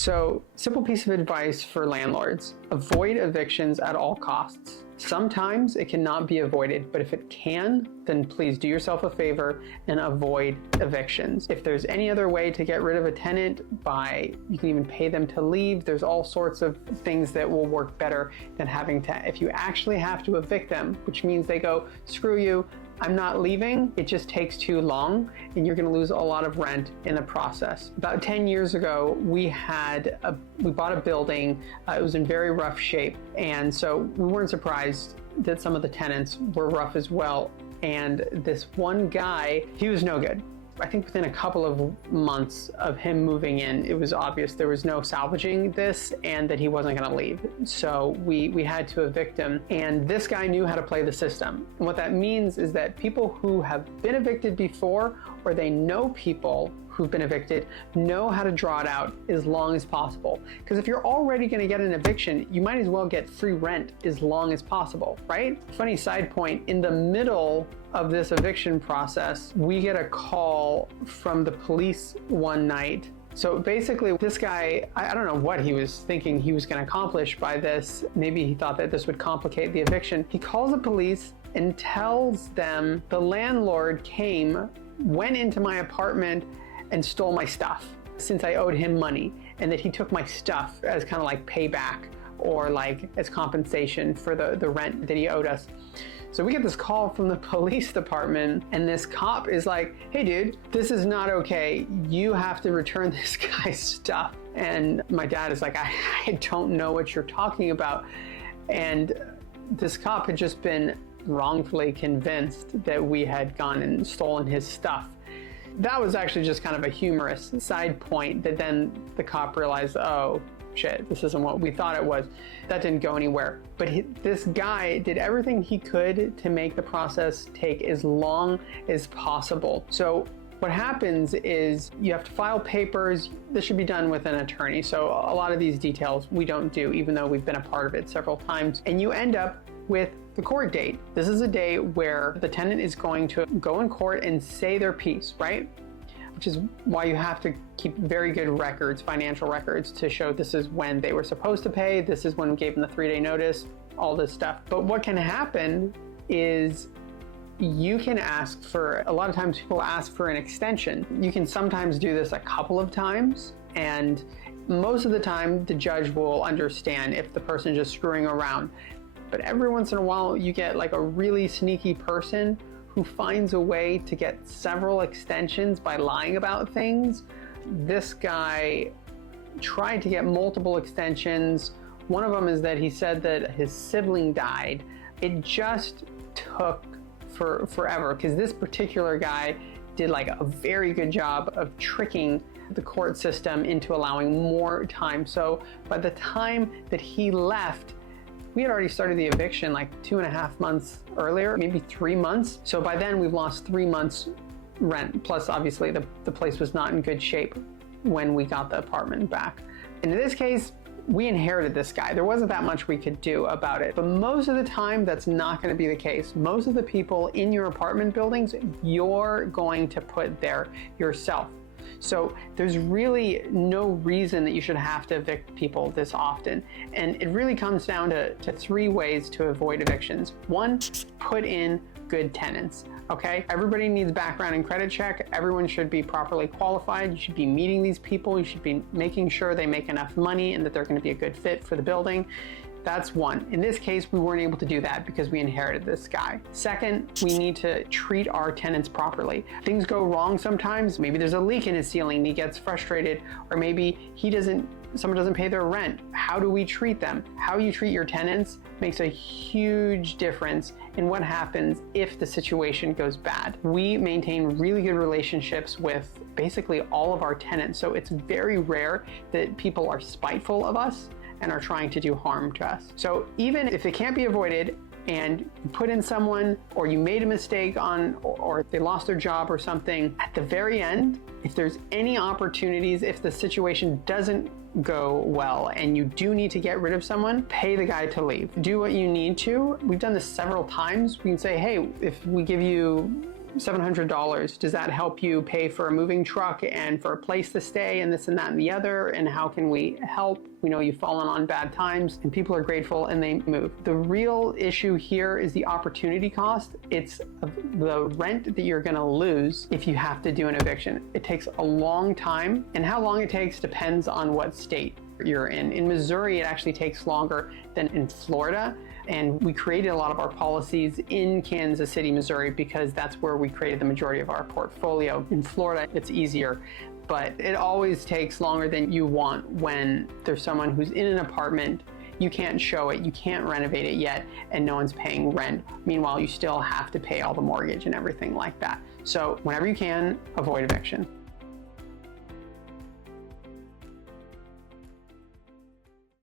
So, simple piece of advice for landlords: avoid evictions at all costs. Sometimes it cannot be avoided, but if it can, then please do yourself a favor and avoid evictions. If there's any other way to get rid of a tenant, you can even pay them to leave. There's all sorts of things that will work better than having to, if you actually have to evict them, which means they go, screw you, I'm not leaving, it just takes too long and you're gonna lose a lot of rent in the process. About 10 years ago, we bought a building, it was in very rough shape, and so we weren't surprised that some of the tenants were rough as well. And this one guy, he was no good. I think within a couple of months of him moving in, it was obvious there was no salvaging this and that he wasn't going to leave. So we had to evict him. And this guy knew how to play the system. And what that means is that people who have been evicted before, or they know people who've been evicted, know how to draw it out as long as possible. Because if you're already going to get an eviction, you might as well get free rent as long as possible, right? Funny side point, in the middle of this eviction process, we get a call from the police one night. So basically, this guy, I don't know what he was thinking he was going to accomplish by this. Maybe he thought that this would complicate the eviction. He calls the police and tells them the landlord went into my apartment and stole my stuff since I owed him money, and that he took my stuff as kind of like payback or like as compensation for the rent that he owed us. So we get this call from the police department, and this cop is like, hey dude, this is not okay. You have to return this guy's stuff. And my dad is like, I don't know what you're talking about. And this cop had just been wrongfully convinced that we had gone and stolen his stuff. That was actually just kind of a humorous side point that then the cop realized, oh shit, this isn't what we thought it was. That didn't go anywhere. But this guy did everything he could to make the process take as long as possible. So what happens is you have to file papers. This should be done with an attorney. So a lot of these details we don't do, even though we've been a part of it several times. And you end up with the court date. This is a day where the tenant is going to go in court and say their piece, right? Which is why you have to keep very good records, financial records, to show this is when they were supposed to pay, this is when we gave them the 3-day notice, all this stuff. But what can happen is you can ask for, a lot of times people ask for an extension. You can sometimes do this a couple of times, and most of the time the judge will understand if the person is just screwing around. But every once in a while you get like a really sneaky person who finds a way to get several extensions by lying about things. This guy tried to get multiple extensions. One of them is that he said that his sibling died. It just took forever, because this particular guy did like a very good job of tricking the court system into allowing more time. So by the time that he left, we had already started the eviction like 2.5 months earlier, maybe 3 months. So by then we've lost 3 months rent. Plus obviously the place was not in good shape when we got the apartment back. And in this case, we inherited this guy. There wasn't that much we could do about it. But most of the time, that's not going to be the case. Most of the people in your apartment buildings, you're going to put there yourself. So there's really no reason that you should have to evict people this often. And it really comes down to 3 ways to avoid evictions. 1, put in good tenants. Okay, everybody needs background and credit check. Everyone should be properly qualified. You should be meeting these people. You should be making sure they make enough money and that they're going to be a good fit for the building. That's 1. In this case, we weren't able to do that because we inherited this guy. 2nd, we need to treat our tenants properly. Things go wrong sometimes. Maybe there's a leak in his ceiling and he gets frustrated, or maybe someone doesn't pay their rent. How do we treat them? How you treat your tenants makes a huge difference in what happens if the situation goes bad. We maintain really good relationships with basically all of our tenants, so it's very rare that people are spiteful of us and are trying to do harm to us. So even if it can't be avoided, and you put in someone, or you made a mistake or they lost their job or something, at the very end, if there's any opportunities, if the situation doesn't go well and you do need to get rid of someone, pay the guy to leave. Do what you need to. We've done this several times. We can say, hey, if we give you $700. Does that help you pay for a moving truck and for a place to stay and this and that and the other? And how can we help? We know you've fallen on bad times and people are grateful and they move. The real issue here is the opportunity cost. It's the rent that you're gonna lose if you have to do an eviction. It takes a long time, and how long it takes depends on what state you're in. In Missouri, it actually takes longer than in Florida. And we created a lot of our policies in Kansas City, Missouri, because that's where we created the majority of our portfolio. In Florida, it's easier, but it always takes longer than you want when there's someone who's in an apartment, you can't show it, you can't renovate it yet, and no one's paying rent. Meanwhile, you still have to pay all the mortgage and everything like that. So whenever you can, avoid eviction.